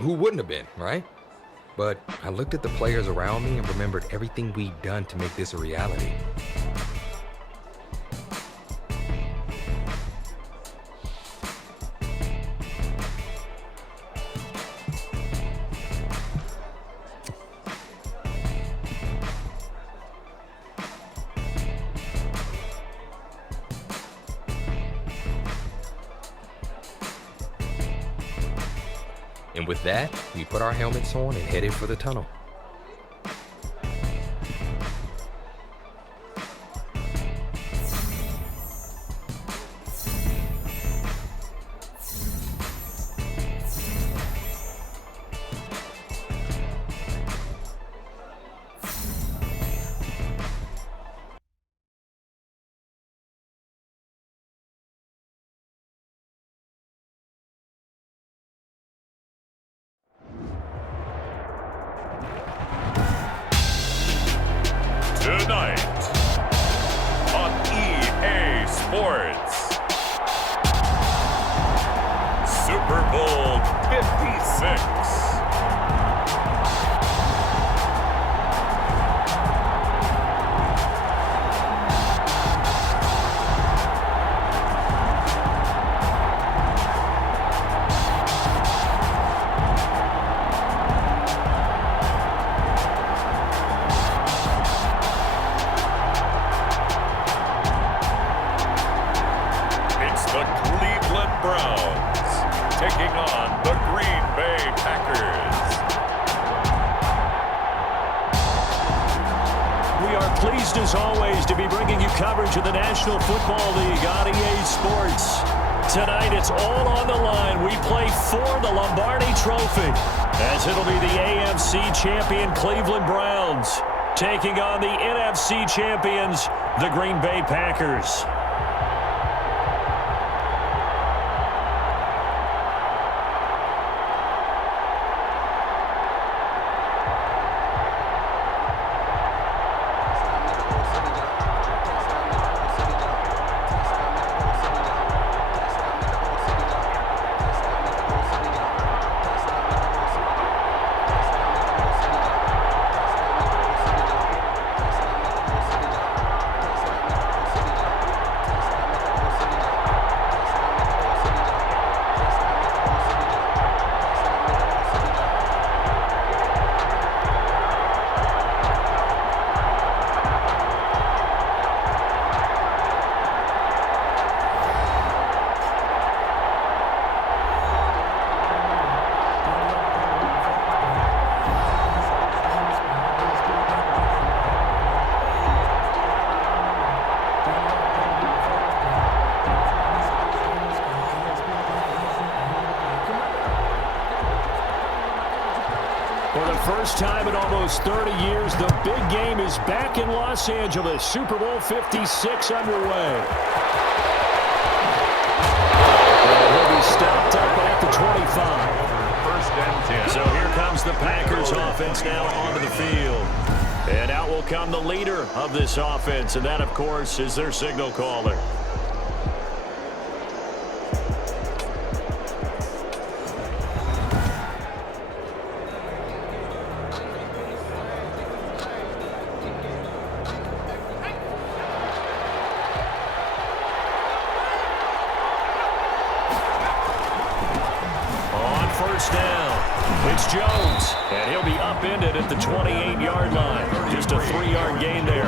Who wouldn't have been, right? But I looked at the players around me and remembered everything we'd done to make this a reality. And with that, we put our helmets on and headed for the tunnel. Tonight on EA Sports, Super Bowl 56. The Cleveland Browns taking on the Green Bay Packers. We are pleased as always to be bringing you coverage of the National Football League on EA Sports. Tonight it's all on the line. We play for the Lombardi Trophy as it'll be the AFC champion Cleveland Browns taking on the NFC champions, the Green Bay Packers. For the first time in almost 30 years, the big game is back in Los Angeles. Super Bowl 56 underway. And he'll be stopped up at the 25. First and 10. So here comes the Packers offense now onto the field. And out will come the leader of this offense, and that, of course, is their signal caller. First down. It's Jones, and he'll be upended at the 28-yard line. Just a 3-yard gain there.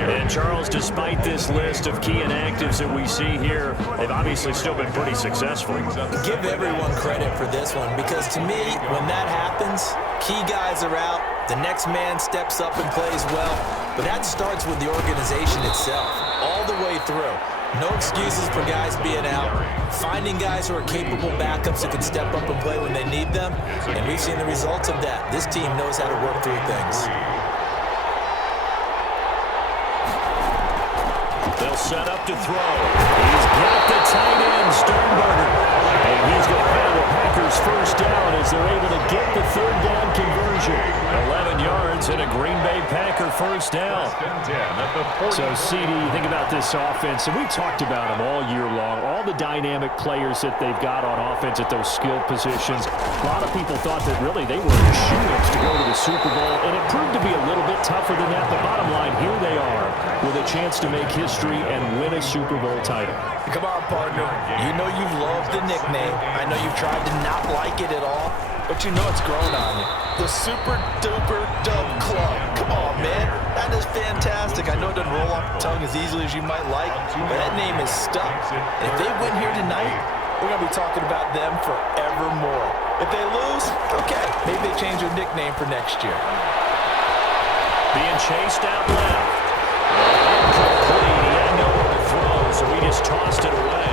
And Charles, despite this list of key inactives that we see here, they've obviously still been pretty successful. Give everyone credit for this one, because to me, when that happens, key guys are out, the next man steps up and plays well, but that starts with the organization itself, all the way through. No excuses for guys being out. Finding guys who are capable backups that can step up and play when they need them. And we've seen the results of that. This team knows how to work through things. They'll set up to throw. He's got the tight end, Sternberger. And he's going to have the Packers first down as they're able to get the third down conversion. 11 yards, and a Green Bay Packer first down. So, CD, think about this offense, and we talked about them all year long, all the dynamic players that they've got on offense at those skill positions. A lot of people thought that really they were the shoe-ins to go to the Super Bowl, and it proved to be a little bit tougher than that. But bottom line, here they are with a chance to make history and win a Super Bowl title. Come on, partner. You know you've loved the nickname. I know you've tried to not like it at all, but you know it's grown on you. The Super Duper Dub Club. Come on, man. That is fantastic. I know it doesn't roll off the tongue as easily as you might like, but that name is stuck. And if they win here tonight, we're going to be talking about them forevermore. If they lose, okay, maybe they change their nickname for next year. Being chased out left. Incomplete. He had nowhere to throw, so he just tossed it away.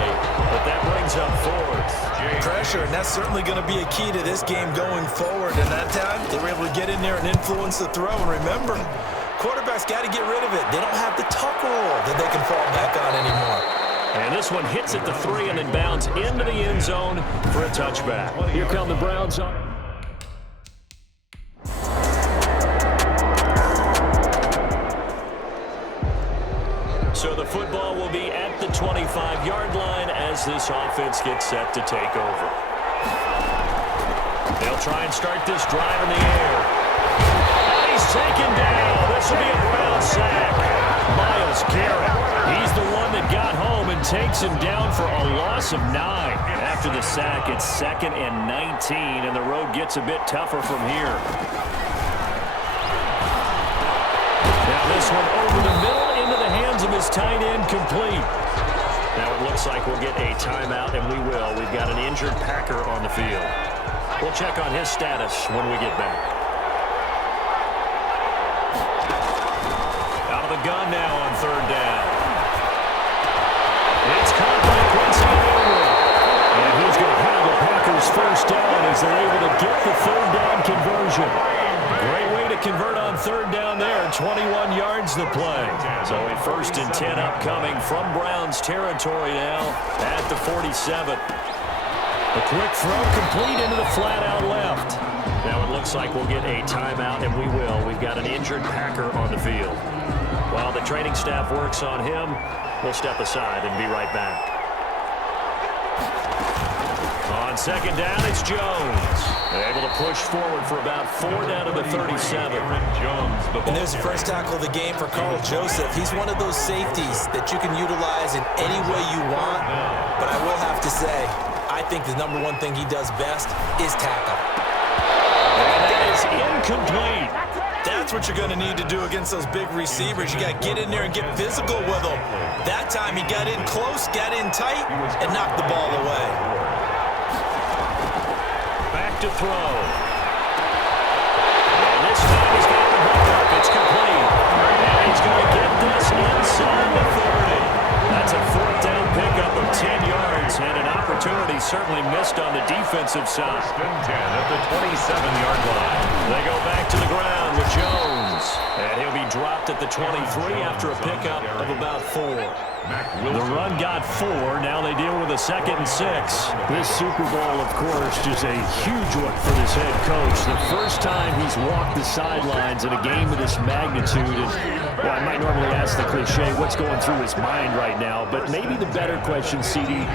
But that brings up fourth. Pressure, and that's certainly going to be a key to this game going forward. And that time, they were able to get in there and influence the throw. And remember, quarterbacks got to get rid of it. They don't have the tuck rule that they can fall back on anymore. And this one hits at the 3 and then bounds into the end zone for a touchback. Here come the Browns up. So the football will be at the 25-yard line as this offense gets set to take over. They'll try and start this drive in the air. And he's taken down. This will be a Brown sack. Myles Garrett. He's the one that got home and takes him down for a loss of 9. After the sack, it's 2nd and 19, and the road gets a bit tougher from here. Now this one over the middle into the hands of his tight end, complete. Now it looks like we'll get a timeout, and we will. We've got an injured Packer on the field. We'll check on his status when we get back. Out of the gun now on 3rd down. It's caught by Quincy Enunwa. And he's going to have the Packers first down as they're able to get the 3rd down conversion. Great way to convert on 3rd down there. 21 yards the play. So a 1st and 10 upcoming from Browns territory now at the 47. A quick throw complete into the flat out left. Now it looks like we'll get a timeout, and we will. We've got an injured Packer on the field. While the training staff works on him, we'll step aside and be right back. On 2nd down, it's Jones. Able to push forward for about 4 down to the 37. And there's the first tackle of the game for Carl Joseph. He's one of those safeties that you can utilize in any way you want. But I will have to say, I think the number one thing he does best is tackle. And that is incomplete. That's what you're going to need to do against those big receivers. You got to get in there and get physical with them. That time he got in close, got in tight, and knocked the ball away. Back to throw. And this time he's got the hook up. It's complete. And he's going to get this inside the 30. That's a 4th down pickup of 10 yards, and an opportunity certainly missed on the defensive side. 1st and 10 at the 27-yard line. They go back to the ground with Jones. And he'll be dropped at the 23 after a pickup of about 4. The run got 4. Now they deal with a 2nd and 6. This Super Bowl, of course, is a huge one for this head coach. The first time he's walked the sidelines in a game of this magnitude. And, well, I might normally ask the cliche, what's going through his mind right now? But maybe the better question, CD,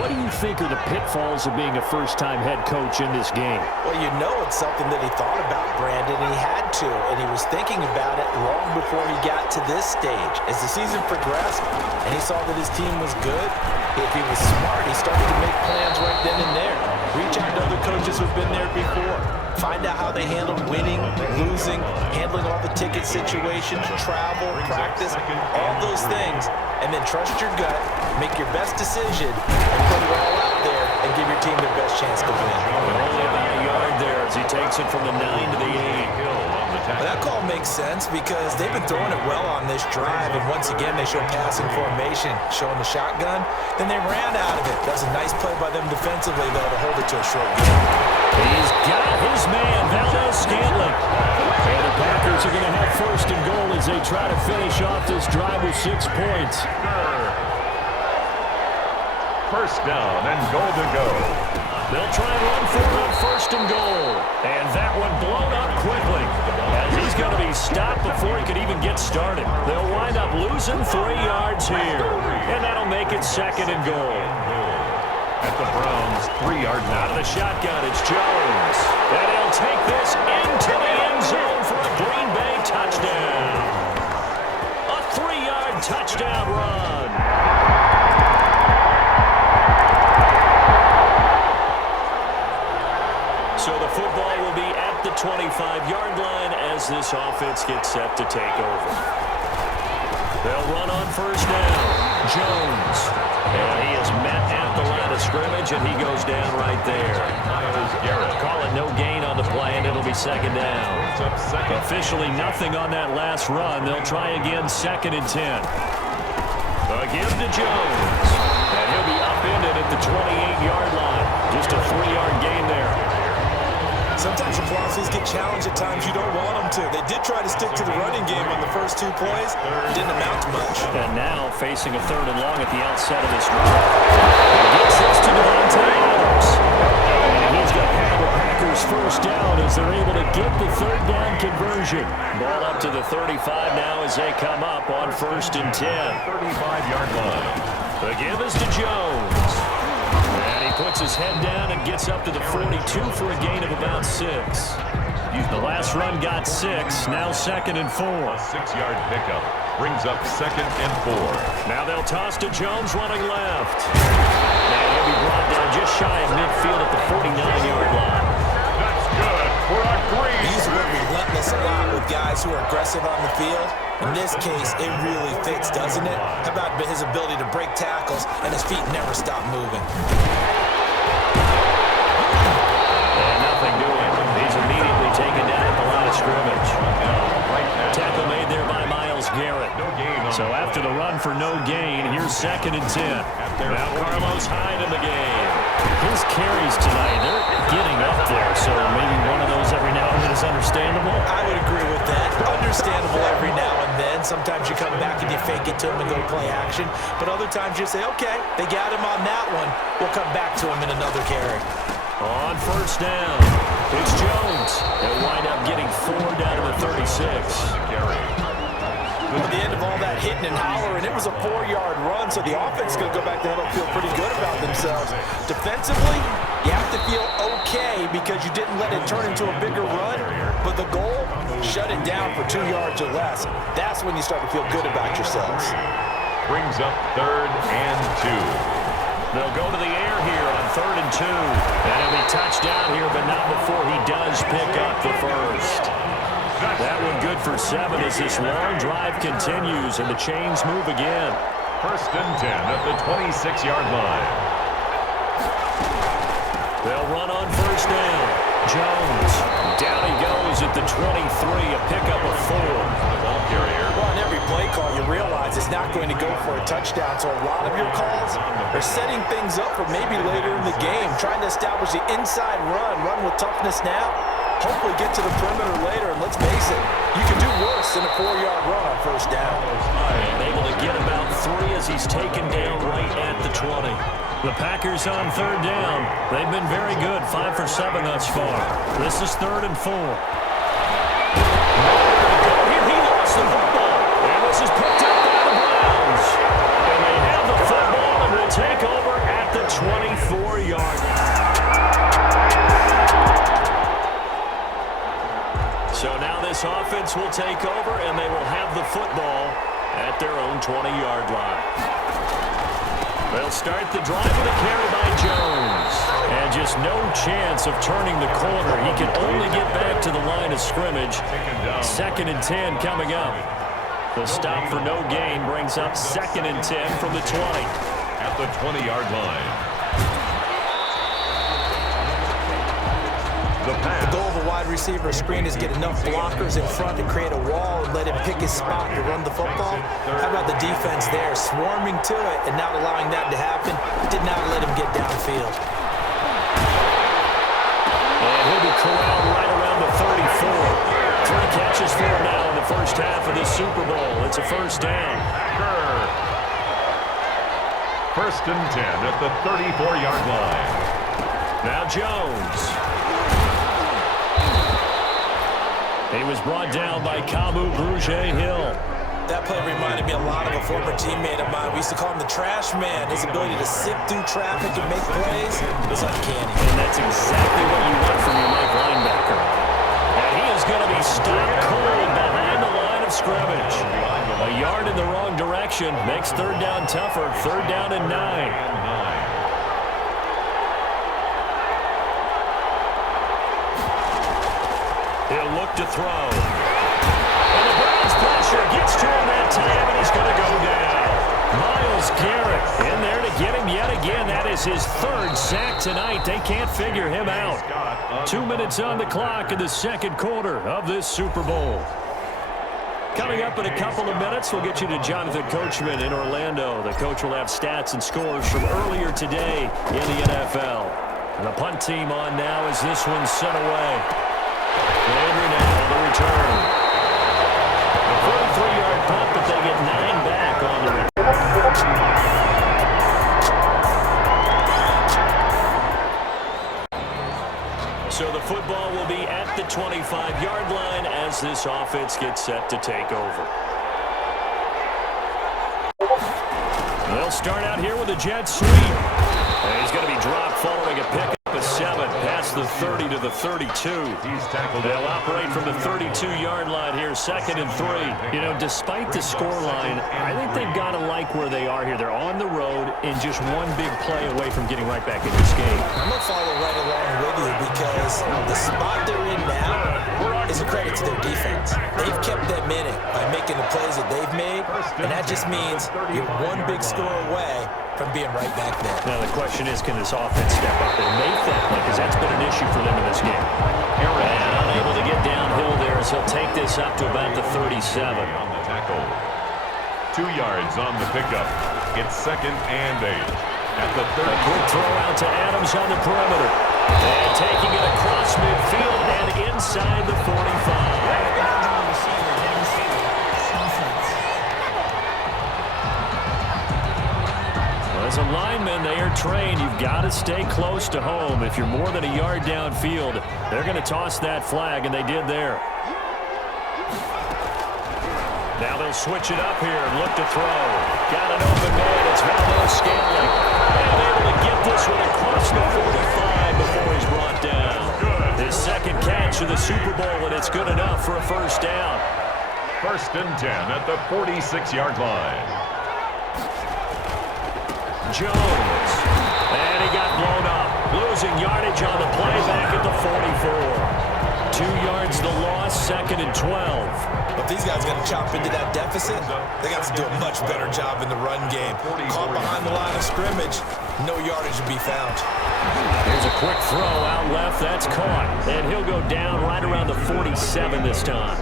what do you think are the pitfalls of being a first-time head coach in this game? Well, you know it's something that he thought about, Brandon, and he had to. And he was thinking about it long before he got to this stage. As the season progressed, and he saw that his team was good, if he was smart, he started to make plans right then and there. Reach out to other coaches who've been there before. Find out how they handle winning, losing, handling all the ticket situations, travel, practice, all those things. And then trust your gut, make your best decision, and put it all out there and give your team the best chance to win. Only about a yard there as he takes it from the 9 to the 8. Well, that call makes sense because they've been throwing it well on this drive, and once again they show passing formation, showing the shotgun. Then they ran out of it. That was a nice play by them defensively, though, to hold it to a short game. He's got his man, Valdez-Scantling. And the Packers are going to have 1st and goal as they try to finish off this drive with 6 points. 1st down and goal to go. They'll try and run for it on 1st and goal. And that one blown up quickly as he's going to be stopped before he could even get started. They'll wind up losing 3 yards here. And that'll make it 2nd and goal. At the Browns' 3-yard line. Out of the shotgun, it's Jones. And he'll take this into the end zone for a Green Bay touchdown. A 3-yard touchdown run. So the football will be at the 25-yard line as this offense gets set to take over. They'll run on 1st down. Jones. And he is met at the line of scrimmage, and he goes down right there. Call it no gain on the play, and it'll be 2nd down. Officially nothing on that last run. They'll try again, 2nd and 10. Give to Jones. And he'll be upended at the 28-yard line. Just a 3-yard gain there. Sometimes your philosophies get challenged at times you don't want them to. They did try to stick to the running game on the first 2 plays. It didn't amount to much. And now facing a 3rd and long at the outset of this drive. He gets this to Devontae Adams. And he's going to have the Packers 1st down as they're able to get the 3rd down conversion. Ball up to the 35 now as they come up on 1st and 10. 35-yard line. The give is to Jones. And he puts his head down and gets up to the 42 for a gain of about 6. The last run got 6, now 2nd and 4. A 6-yard pickup brings up 2nd and 4. Now they'll toss to Jones running left. And he'll be brought down just shy of midfield at the 49-yard line. That's good for a Green. He's relentless a lot with guys who are aggressive on the field. In this case, it really fits, doesn't it? How about his ability to break tackles and his feet never stop moving? And nothing doing. He's immediately taken down at the line of scrimmage. Tackle made there by Myles Garrett. So after the run for no gain, here's 2nd and 10. Now Carlos Hyde in the game. His carries tonight, they're getting up there, so maybe one of those every now and then is understandable. I would agree with that. Understandable every now and then. Sometimes you come back and you fake it to him and go play action. But other times you say, okay, they got him on that one. We'll come back to him in another carry. On 1st down, it's Jones. They'll wind up getting 4 down to the 36. At the end of all that hitting and hollering, it was a 4-yard run, so the offense is going to go back there and feel pretty good about themselves. Defensively, you have to feel okay because you didn't let it turn into a bigger run, but the goal, shut it down for 2 yards or less. That's when you start to feel good about yourselves. Brings up 3rd and 2. They'll go to the air here on 3rd and 2. And he'll be touched down here, but not before he does pick up the 1st. That one good for 7 as this long drive continues and the chains move again. 1st and 10 at the 26-yard line. They'll run on 1st down. Jones. Down he goes at the 23, a pickup of 4. Well, on every play call, you realize it's not going to go for a touchdown, so a lot of your calls are setting things up for maybe later in the game, trying to establish the inside run with toughness now. Hopefully get to the perimeter later, and let's face it, you can do worse than a 4-yard run on 1st down. And able to get about 3 as he's taken down right at the 20. The Packers on 3rd down. They've been very good, 5 for 7 thus far. This is 3rd and 4. Here he lost the football, and this is picked up by the Browns. And they have the football and will take over at the 24-yard line. So now this offense will take over, and they will have the football at their own 20-yard line. They'll start the drive with a carry by Jones. And just no chance of turning the corner. He can only get back to the line of scrimmage. 2nd and 10 coming up. The stop for no gain brings up 2nd and 10 from the 20. At the 20-yard line. The goal of a wide receiver screen is get enough blockers in front to create a wall and let him pick his spot to run the football. How about the defense there, swarming to it and not allowing that to happen? Did not let him get downfield. And he'll be corralled right around the 34. 3 catches for him now in the first half of this Super Bowl. It's a 1st down. 1st and 10 at the 34-yard line. Now Jones. He was brought down by Kamu Brugier-Hill. That play reminded me a lot of a former teammate of mine. We used to call him the trash man. His ability to sift through traffic and make plays was uncanny. And that's exactly what you want from your Mike linebacker. And he is going to be stopped cold behind the line of scrimmage. A yard in the wrong direction makes third down tougher. Third down and 9. He'll look to throw. And the Browns pressure gets to him that time, and he's going to go down. Myles Garrett in there to get him yet again. That is his third sack tonight. They can't figure him out. 2 minutes on the clock in the second quarter of this Super Bowl. Coming up in a couple of minutes, we'll get you to Jonathan Coachman in Orlando. The coach will have stats and scores from earlier today in the NFL. And the punt team on now as this one's sent away. Landry now, the return. A 43-yard punt, but they get 9 back on the return. So the football will be at the 25-yard line as this offense gets set to take over. They'll start out here with a jet sweep. And he's going to be dropped following a pick. 7 past the 30 to the 32. They'll operate from the 32-yard line here, 2nd and 3. You know, despite the scoreline, I think they've got to like where they are here. They're on the road and just one big play away from getting right back in this game. I'm going to follow right along with you because the spot they're in now is a credit to their defense. They've kept them in it by making the plays that they've made, and that just means you're one big score away from being right back there. Now the question is, can this offense step up and make that play? Because that's been an issue for them in this game. And unable to get downhill there as he'll take this up to about the 37. On the tackle. 2 yards on the pickup. It's 2nd and 8. At the 30. A quick throw out to Adams on the perimeter. And taking it across midfield and inside the 45. As a lineman, they are trained. You've got to stay close to home. If you're more than a yard downfield, they're going to toss that flag, and they did there. Now they'll switch it up here and look to throw. Got an open man. It's Valdez-Scantling. And able to get this one across the 45 before he's brought down. His second catch of the Super Bowl, and it's good enough for a first down. 1st and 10 at the 46-yard line. Jones. And he got blown up. Losing yardage on the play back at the 44. 2 yards the loss, 2nd and 12. But these guys got to chop into that deficit. They got to do a much better job in the run game. Caught behind the line of scrimmage, no yardage to be found. Here's a quick throw out left. That's caught. And he'll go down right around the 47 this time.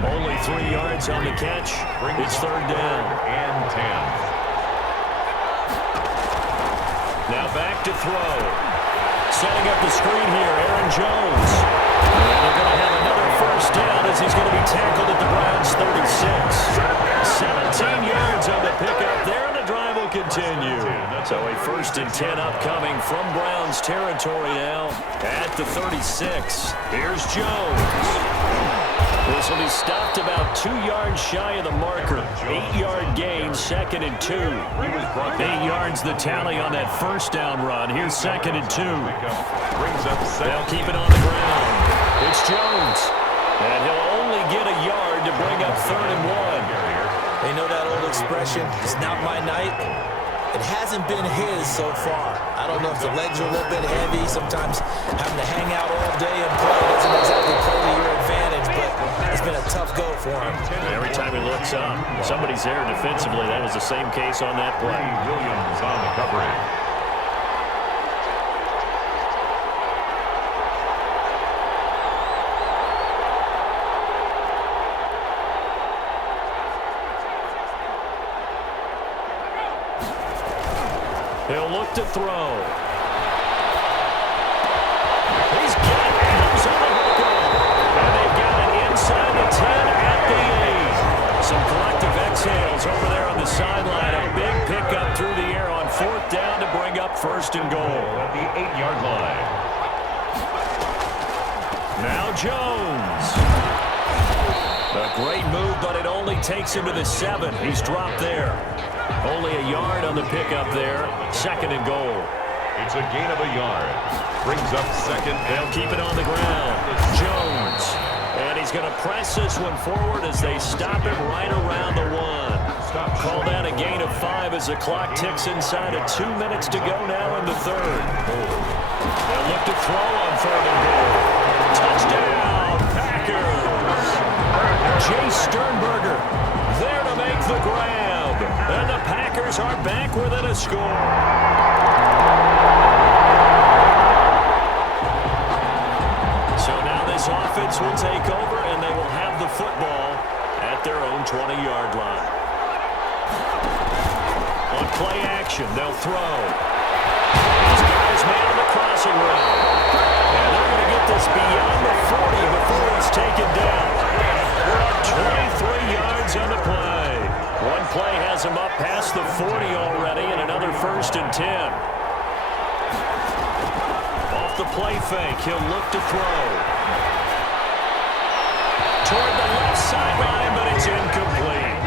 Only 3 yards on the catch. It's 3rd down. And 10. Now back to throw. Setting up the screen here, Aaron Jones. And they're going to have another first down as he's going to be tackled at the Browns' 36. 17 yards on the pickup there, and the drive will continue. So a 1st and 10 upcoming from Browns territory now at the 36. Here's Jones. This will be stopped about 2 yards shy of the marker. 8-yard gain, 2nd and 2. 8 yards the tally on that first down run. Here's 2nd and 2. They'll keep it on the ground. It's Jones. And he'll only get a yard to bring up 3rd and 1. They know that old expression, it's not my night. It hasn't been his so far. I don't know if the legs are a little bit heavy. Sometimes having to hang out all day and play doesn't exactly play to your advantage, but it's been a tough go for him. Every time he looks up, somebody's there defensively. That was the same case on that play. Williams on the coverage. He'll look to throw. He's got Adams on the hooker. And they've got it inside the 10 at the 8. Some collective exhales over there on the sideline. A big pickup through the air on 4th down to bring up 1st and goal. At the 8-yard line. Now Jones. A great move, but it only takes him to the 7. He's dropped there. Only a yard on the pickup there. 2nd and goal. It's a gain of a yard. Brings up 2nd. They'll keep it on the ground. Jones. And he's going to press this one forward as they stop him right around the 1. Call that a gain of 5 as the clock ticks inside of 2 minutes to go now in the 3rd. They'll look to throw on 3rd and goal. Touchdown, Packers. Chase Sternberger there to make the grab. And the Packers are back within a score. So now this offense will take over, and they will have the football at their own 20-yard line. On play action, they'll throw. These guys made on the crossing route. And they're going to get this beyond the 40 before it's taken down. We're up 23 yards on the play. One play has him up past the 40 already, and another 1st and 10. Off the play fake, he'll look to throw. Toward the left sideline, but it's incomplete.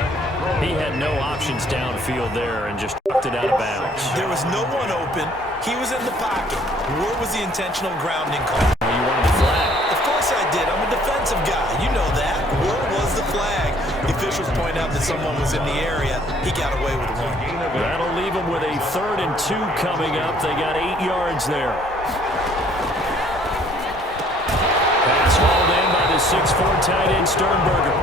He had no options downfield there and just knocked it out of bounds. There was no one open. He was in the pocket. Where was the intentional grounding call? You wanted the flag. Of course I did. I'm a defensive guy. You know that. Where was the flag? The officials point out that someone was in the area. He got away with one. That'll leave him with a 3rd and 2 coming up. They got 8 yards there. Pass hauled in by the 6'4" tight end Sternberger.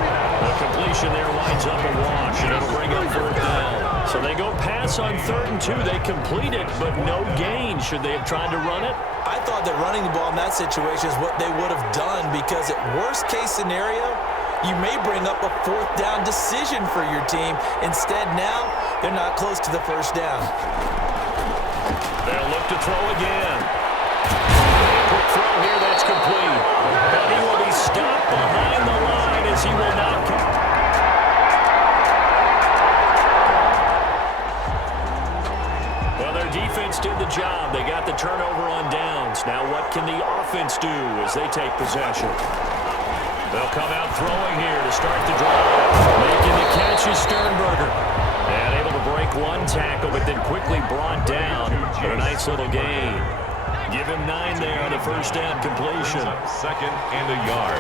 The completion there winds up a wash, and it'll bring up 4th down. So they go pass on 3rd and 2. They complete it, but no gain. Should they have tried to run it? I thought that running the ball in that situation is what they would have done, because at worst case scenario, you may bring up a 4th down decision for your team. Instead, now they're not close to the 1st down. They'll look to throw again. Quick throw here, that's complete. And he will be stopped behind the line as he will not come. Well, their defense did the job. They got the turnover on downs. Now what can the offense do as they take possession? They'll come out throwing here to start the drive. Making the catch is Sternberger. And able to break one tackle, but then quickly brought down for a nice little gain. Give him 9 there on the 1st down completion. 2nd and a yard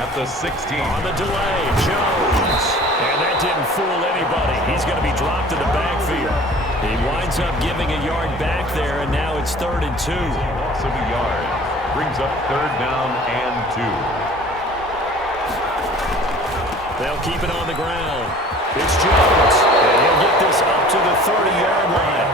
at the 16. On the delay, Jones. And that didn't fool anybody. He's going to be dropped in the backfield. He winds up giving a yard back there, and now it's 3rd and 2. Loss of a yard. Brings up 3rd down and 2. They'll keep it on the ground. It's Jones. And he'll get this up to the 30-yard line.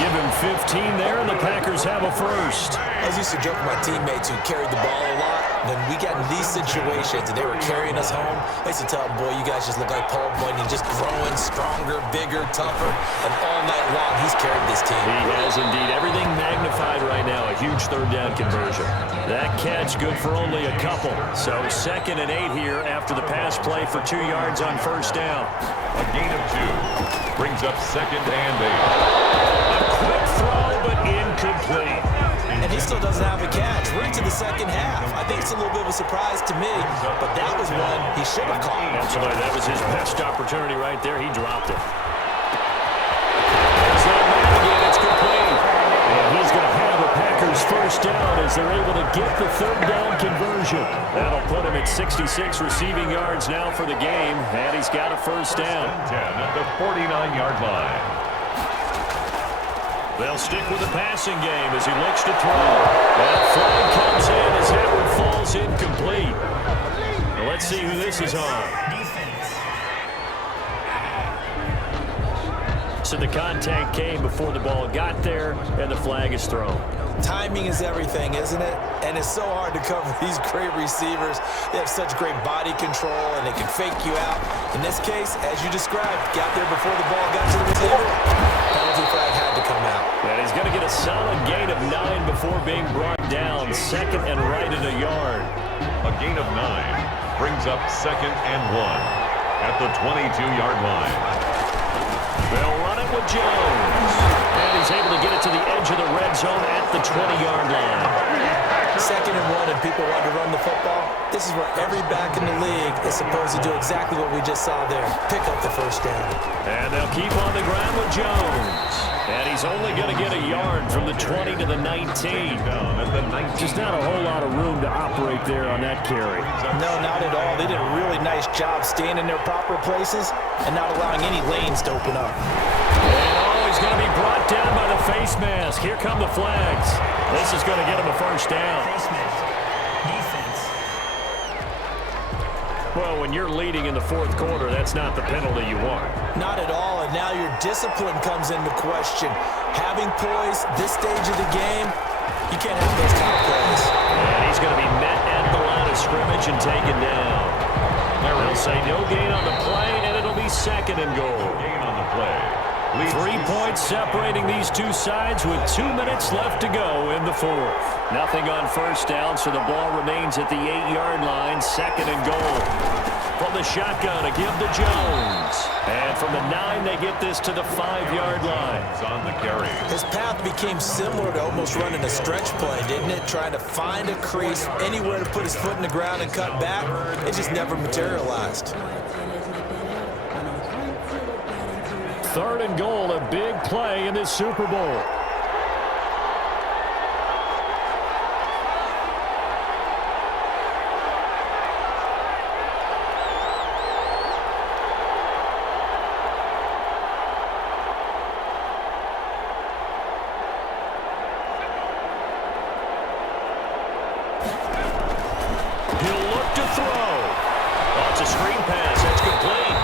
Give him 15 there, and the Packers have a 1st. I used to joke with my teammates who carried the ball a lot. When we got in these situations and they were carrying us home, I used to tell them, boy, you guys just look like Paul Bunyan, just growing stronger, bigger, tougher. And all night long, he's carried this team. He has indeed. Everything magnified right now. A huge 3rd down conversion. That catch good for only a couple. So 2nd and 8 here after the pass play for 2 yards on 1st down. A gain of 2. Brings up 2nd and 8. A quick throw, but incomplete. And he still doesn't have a catch. We're into the 2nd half. I think it's a little bit of a surprise to me, but that was one he should have caught. Absolutely. That was his best opportunity right there. He dropped it. There's that man again. It's complete. And he's going to have the Packers 1st down as they're able to get the 3rd down conversion. That'll put him at 66 receiving yards now for the game, and he's got a 1st down. 10 at the 49-yard line. They'll stick with the passing game as he looks to throw. That flag comes in as that one falls incomplete. Well, let's see who this is on. So the contact came before the ball got there, and the flag is thrown. Timing is everything, isn't it? And it's so hard to cover these great receivers. They have such great body control, and they can fake you out. In this case, as you described, got there before the ball got to the receiver. Penalty flag had to come out. And he's going to get a solid gain of 9 before being brought down. 2nd and right at a yard. A gain of 9 brings up 2nd and 1 at the 22-yard line. They'll run it with Jones. And he's able to get it to the edge of the red zone at the 20-yard line. 2nd and 1, and people want to run the football. This is where every back in the league is supposed to do exactly what we just saw there. Pick up the first down. And they'll keep on the ground with Jones. And he's only going to get a yard from the 20 to the 19. Just not a whole lot of room to operate there on that carry. No, not at all. They did a really nice job staying in their proper places and not allowing any lanes to open up. And he's going to be brought down by the face mask. Here come the flags. This is going to get him a first down. Well, when you're leading in the fourth quarter, that's not the penalty you want. Not at all, and now your discipline comes into question. Having poise this stage of the game, you can't have those kind of plays. And he's going to be met at the line of scrimmage and taken down. They'll say no gain on the play, and it'll be second and goal. Gain on the play. 3 points separating these two sides with 2 minutes left to go in the fourth. Nothing on first down, so the ball remains at the 8-yard line, second and goal. From the shotgun, a give to Jones. And from the 9, they get this to the 5-yard line. It's on the carry. His path became similar to almost running a stretch play, didn't it? Trying to find a crease, anywhere to put his foot in the ground and cut back. It just never materialized. Third and goal, a big play in this Super Bowl. He'll look to throw. Oh, it's a screen pass. That's complete.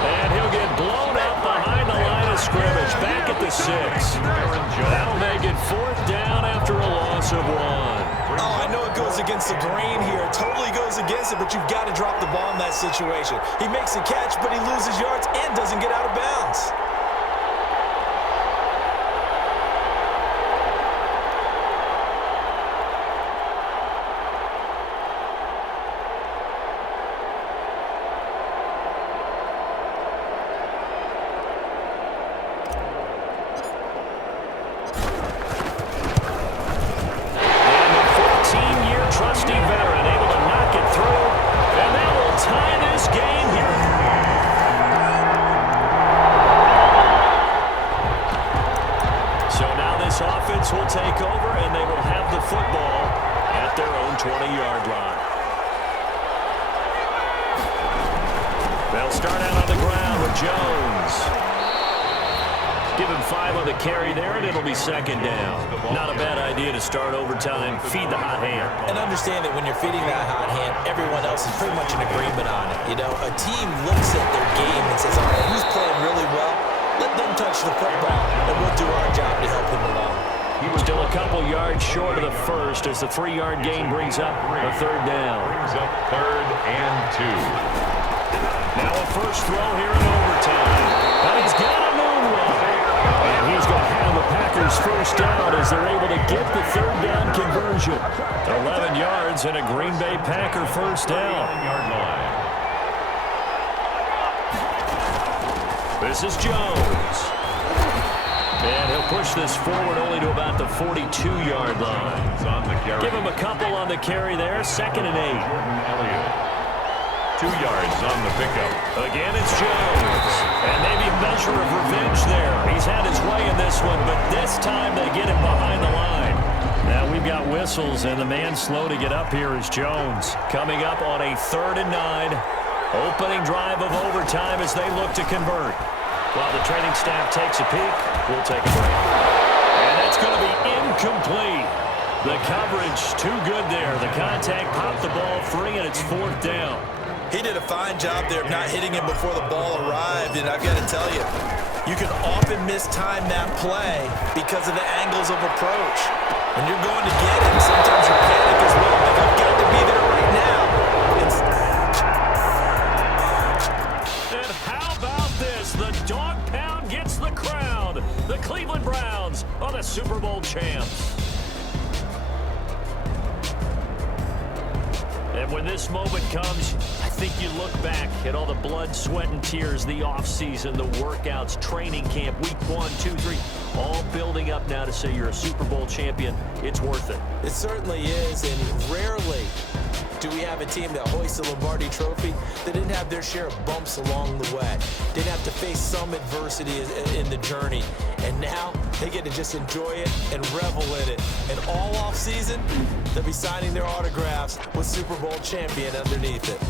And he'll get blown up behind the line of scrimmage, back at the 6. That'll make it fourth down after a loss of 1. Oh, I know it goes against the grain here. It totally goes against it, but you've got to drop the ball in that situation. He makes a catch, but he loses yards and doesn't get out of bounds. Will take over, and they will have the football at their own 20-yard line. They'll start out on the ground with Jones. Give him 5 on the carry there, and it'll be second down. Not a bad idea to start overtime. Feed the hot hand. And understand that when you're feeding that hot hand, everyone else is pretty much in agreement on it. You know, a team looks at their game and says, all right, who's playing really well? Let them touch the football, and we'll do our job to help him along. Still a couple yards short of the first as the 3-yard gain brings up a third down. Brings up 3rd and 2. Now a first throw here in overtime. But he's got a moonwalk. And he's going to have the Packers first down as they're able to get the third down conversion. 11 yards and a Green Bay Packer first down. 11-yard line. This is Jones. And he'll push this forward only to about the 42-yard line. On the carry. Give him a couple on the carry there. 2nd and 8. Elliott. 2 yards on the pickup. Again, it's Jones. And maybe a measure of revenge there. He's had his way in this one, but this time they get him behind the line. Now we've got whistles, and the man slow to get up here is Jones. Coming up on a 3rd and 9. Opening drive of overtime as they look to convert. While the training staff takes a peek, we'll take a break. And that's going to be incomplete. The coverage too good there. The contact popped the ball free, and it's 4th down. He did a fine job there of not hitting him before the ball arrived, and I've got to tell you, you can often mistime that play because of the angles of approach. When you're going to get him, sometimes you panic as well. Like, I've got to be there right now. And how about this? The dog pound gets the crowd. The Cleveland Browns are the Super Bowl champs. And when this moment comes, I think you look back at all the blood, sweat, and tears, the offseason, the workouts, training camp, week 1, 2, 3, all building up now to say you're a Super Bowl champion. It's worth it. It certainly is, and rarely do we have a team that hoists the Lombardi Trophy that didn't have their share of bumps along the way, didn't have to face some adversity in the journey, and now they get to just enjoy it and revel in it. And all off season, they'll be signing their autographs with Super Bowl champion underneath it.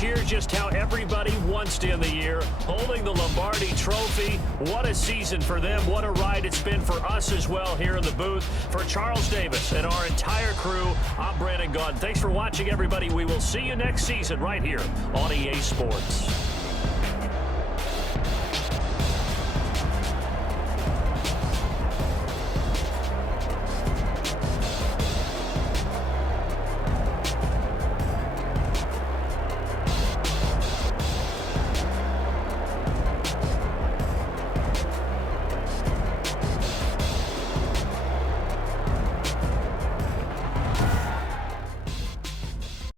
Year just how everybody wants to end the year, holding the Lombardi Trophy. What a season for them. What a ride it's been for us as well here in the booth. For Charles Davis and our entire crew, I'm Brandon Gaudin. Thanks for watching, everybody. We will see you next season right here on EA Sports.